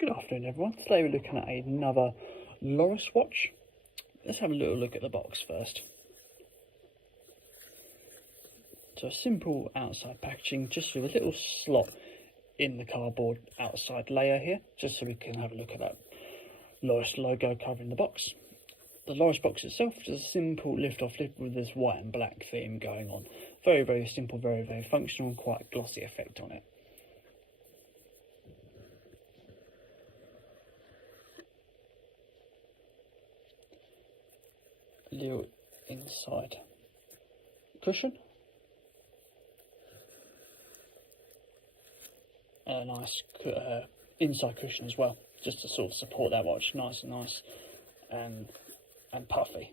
Good afternoon everyone. Today we're looking at another Lorus watch. Let's have a little look at the box first. So a simple outside packaging, just with a little slot in the cardboard outside layer here, just so we can have a look at that Lorus logo covering the box. The Lorus box itself is a simple lift-off lid with this white and black theme going on. Very, very simple, very, very functional, and quite glossy effect on it. Little inside cushion, and a nice inside cushion as well, just to sort of support that watch. Nice and puffy.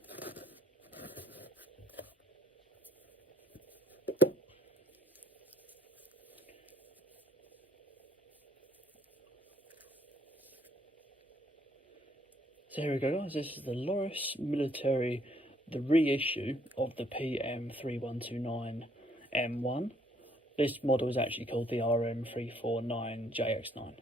So here we go guys, this is the Lorus Military, the reissue of the PM3129M1. This model is actually called the RM349JX9.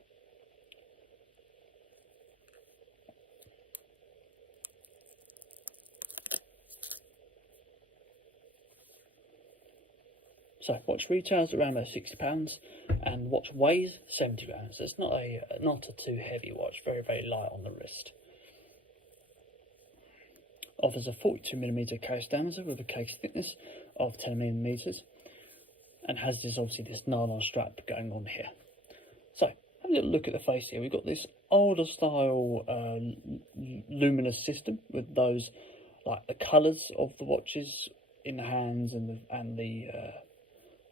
So watch retails around about £60 and watch weighs 70 grams. So it's not a too heavy watch, very, very light on the wrist. Offers a 42mm case diameter with a case thickness of 10mm, and has this nylon strap going on here. So have a little look at the face here. We've got this older style luminous system with those, like the colours of the watches in the hands and the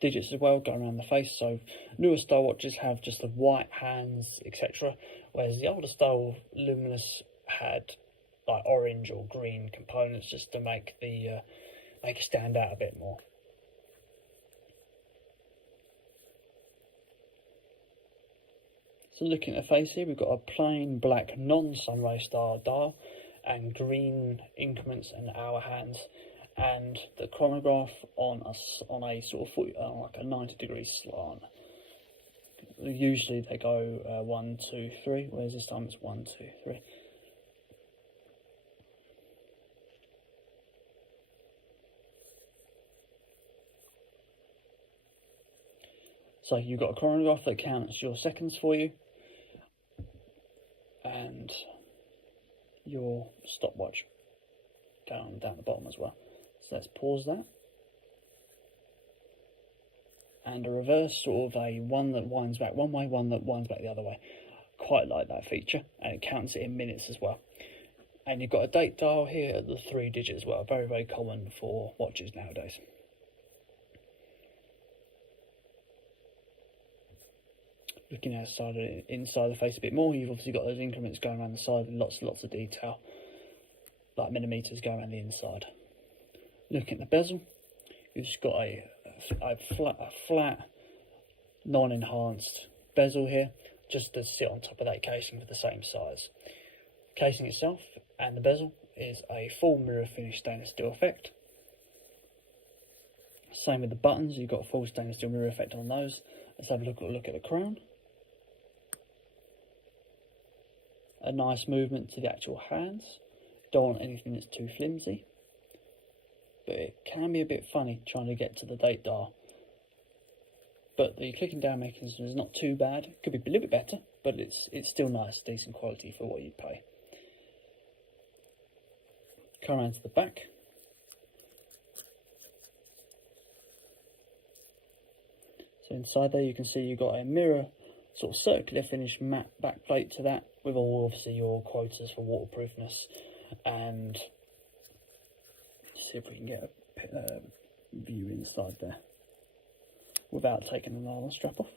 digits as well going around the face. So newer style watches have just the white hands, etc., whereas the older style luminous had like orange or green components, just to make the make it stand out a bit more. So looking at the face here, we've got a plain black non-sunray star dial and green increments and hour hands, and the chronograph on a sort of like a 90-degree slant. Usually they go 1, 2, 3, whereas this time it's 1, 2, 3. So you've got a chronograph that counts your seconds for you, and your stopwatch down the bottom as well. So let's pause that. And a reverse, sort of one that winds back one way, one that winds back the other way. Quite like that feature, and it counts it in minutes as well. And you've got a date dial here at the 3 digits as well. Very, very common for watches nowadays. Looking inside the face a bit more, you've obviously got those increments going around the side and lots of detail, like millimeters going around the inside. Looking at the bezel, you've just got a flat, non-enhanced bezel here, just to sit on top of that casing for the same size. Casing itself and the bezel is a full mirror finish stainless steel effect. Same with the buttons, you've got a full stainless steel mirror effect on those. Let's have a look at the crown. A nice movement to the actual hands. Don't want anything that's too flimsy, but it can be a bit funny trying to get to the date dial. But the clicking down mechanism is not too bad. Could be a little bit better, but it's still nice, decent quality for what you pay. Come around to the back. So inside there you can see you've got a mirror, sort of circular finish matte back plate to that, with all obviously your quotas for waterproofness. And see if we can get a view inside there without taking the nylon strap off.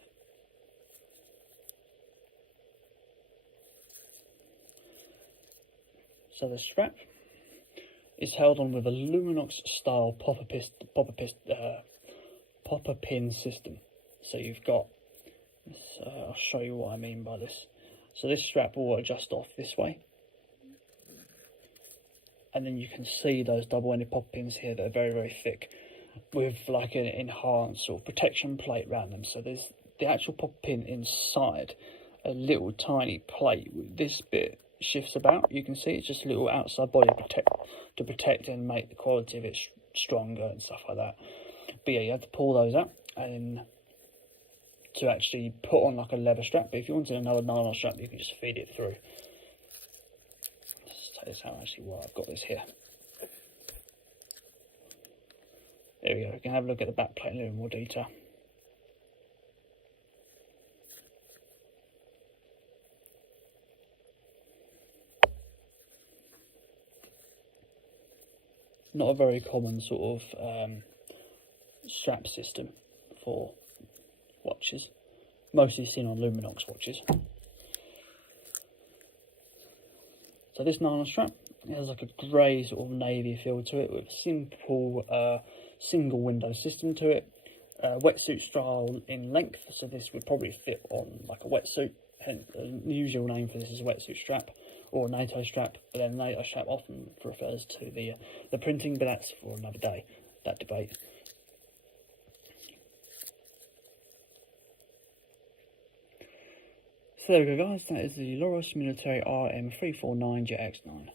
So the strap is held on with a Luminox style popper pin system. So you've got, I'll show you what I mean by this. So this strap will adjust off this way, and then you can see those double-ended popper pins here that are very, very thick, with like an enhanced sort of protection plate around them. So there's the actual popper pin inside a little tiny plate with this bit shifts about. You can see it's just a little outside body to protect and make the quality of it stronger and stuff like that. But yeah, you have to pull those out and to actually put on like a leather strap. But if you wanted another nylon strap, you can just feed it through. Let's take this out actually while I've got this here. There we go. We can have a look at the back plate in a little more detail. Not a very common sort of strap system for watches, mostly seen on Luminox watches. So this nylon strap, it has like a grey sort of navy feel to it with a simple single window system to it. Wetsuit style in length, so this would probably fit on like a wetsuit. Hence, the usual name for this is a wetsuit strap or a NATO strap, but then NATO strap often refers to the printing, but that's for another day, that debate. So there we go guys, that is the Lorus Military RM349JX9.